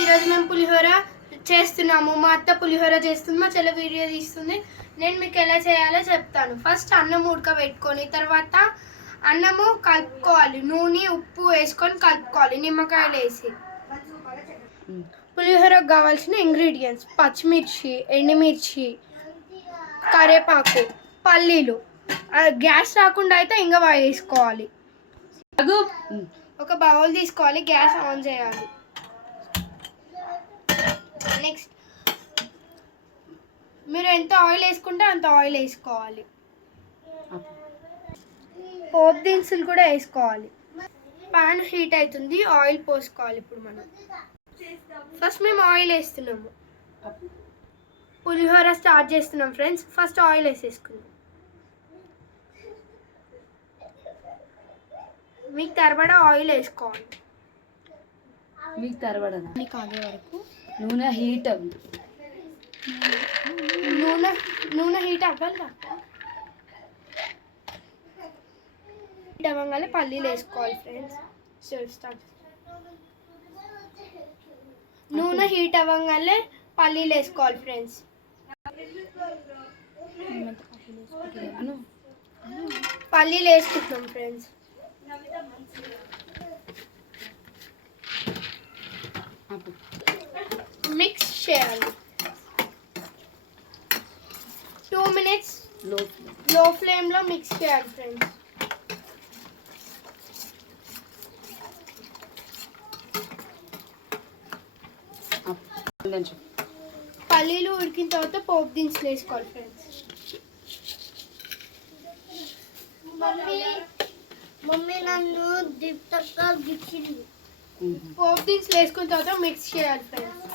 ఈరోజు మేము పులిహోర చేస్తున్నాము. మా అత్త పులిహోర చేస్తుంది, మా చెల్లె వీడియో తీస్తుంది. నేను మీకు ఎలా చేయాలో చెప్తాను. ఫస్ట్ అన్నం ఉడకబెట్టుకొని తర్వాత అన్నము కలుపుకోవాలి. నూనె ఉప్పు వేసుకొని కలుపుకోవాలి నిమ్మకాయలు వేసి. పులిహోరకు కావాల్సిన ఇంగ్రీడియంట్స్: పచ్చిమిర్చి, ఎండుమిర్చి, కరివేపాకు, పల్లీలు. గ్యాస్ రాకుండా అయితే ఇంకా వేసుకోవాలి. ఒక బౌల్ తీసుకోవాలి, గ్యాస్ ఆన్ చేయాలి. నెక్స్ట్ మీరు ఎంత ఆయిల్ వేసుకుంటే అంత ఆయిల్ వేసుకోవాలి. పోపు దినుసులు కూడా వేసుకోవాలి. పాన్ హీట్ అవుతుంది, ఆయిల్ పోసుకోవాలి. ఇప్పుడు మనం ఫస్ట్ మేము ఆయిల్ వేస్తున్నాము. పులిహోర స్టార్ట్ చేస్తున్నాం ఫ్రెండ్స్. ఫస్ట్ ఆయిల్ వేసేసుకుందాం. మీకు తరబడా ఆయిల్ వేసుకోవాలి. మీకు తరబడా కాగే వరకు నూనె హీట్ అవ్వు. నూనె హీట్ అవ్వాలి. హీట్ అవ్వగానే పల్లీలు వేసుకోవాలి ఫ్రెండ్స్. నూనె హీట్ అవ్వగానే పల్లీలు వేసుకోవాలి ఫ్రెండ్స్. పల్లీలు వేసుకుంటున్నాం ఫ్రెండ్స్. మిక్స్ చేయాలి. 2 minutes లో ఫ్లేమ్లో మిక్స్ చేయాలి ఫ్రెండ్స్. పల్లీలు ఉడికిన తర్వాత పోపు దినుసులు వేసుకోవాలి ఫ్రెండ్స్. మమ్మీ నన్ను గిచ్చింది. పోపు దినుసులు వేసుకున్న తర్వాత మిక్స్ చేయాలి ఫ్రెండ్స్.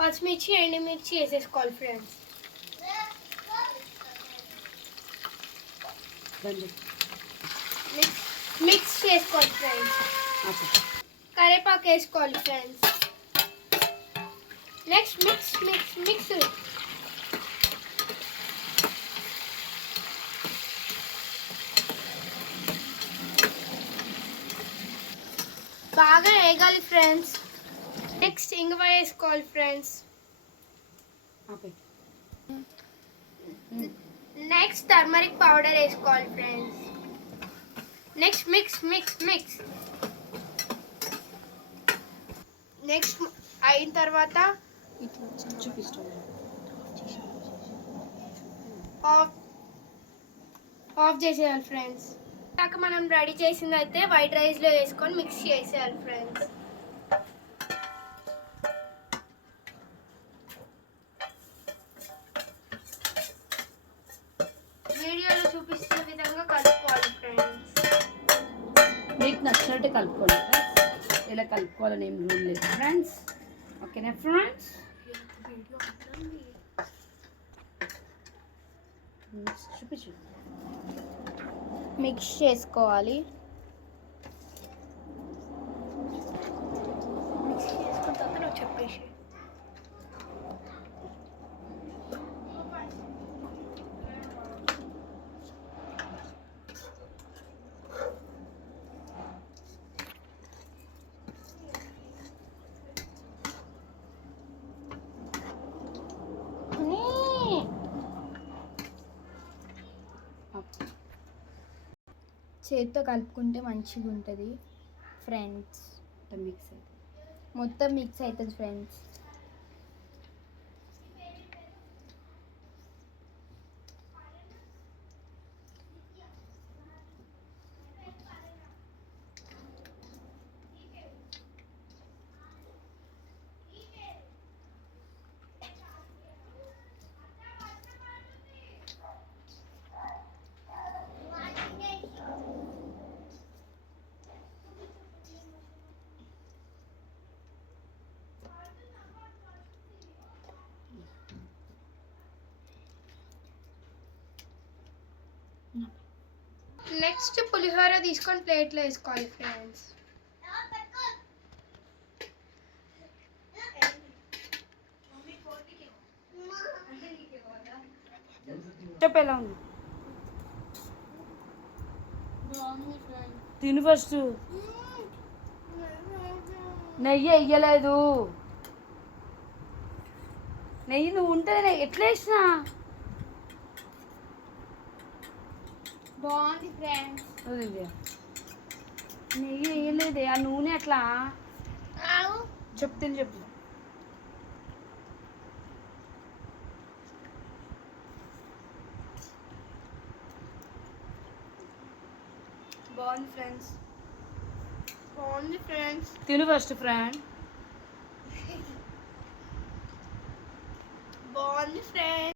పచ్చిమిర్చి, ఎండుమిర్చి వేసేసుకోవాలి ఫ్రెండ్స్. మిక్స్ చేసుకోవాలి ఫ్రెండ్స్. కరివేపాకు వేసుకోవాలి friends. Next mix mix mix. బాగా వేగాలి ఫ్రెండ్స్. నెక్స్ట్ ఇంగువ వేసుకోవాలి ఫ్రెండ్స్. నెక్స్ట్ టర్మరిక్ పౌడర్ వేసుకోవాలి friends. Next mix mix mix. Next అయిన తర్వాత ఆఫ్ చేసేయాలి ఫ్రెండ్స్. కాక మనం రెడీ చేసింది అయితే వైట్ రైస్లో వేసుకొని మిక్స్ చేసేయాలి ఫ్రెండ్స్. వీడియోలో చూపిస్తున్న విధంగా కలుపుకోవాలి ఫ్రెండ్స్. మీకు నచ్చినట్టు కలుపుకోండి ఫ్రెండ్స్. ఇలా కలుపుకోవాలని ఏం రూల్ లేదు ఫ్రెండ్స్. ఓకేనా ఫ్రెండ్స్? చూపించు. మిక్స్ చేసుకోవాలి. మిక్స్ చేసుకున్న తర్వాత నువ్వు చెప్పేసి. చేతితో కలుపుకుంటే మంచిగా ఉంటుంది ఫ్రెండ్స్. మొత్తం మిక్స్ అవుతుంది ఫ్రెండ్స్. నెక్స్ట్ పులిహోర తీసుకొని ప్లేట్లో వేసుకోవాలి ఫ్రెండ్స్. చెప్పు ఎలా ఉంది బాగుంది ఫ్రెండ్స్. తిను ఫస్ట్. నెయ్యి వెయ్యలేదు. నెయ్యి నువ్వు ఉంటే ఎట్లా వేసినా బాగుంది ఫ్రెండ్స్. దివ్య నెయ్యి వేయలేదే ఆ నూనె అట్లా చెప్తాను చెప్పు. బాగుంది ఫ్రెండ్స్. బాగుంది ఫ్రెండ్స్. తిను ఫస్ట్ ఫ్రెండ్. బాగుంది ఫ్రెండ్స్.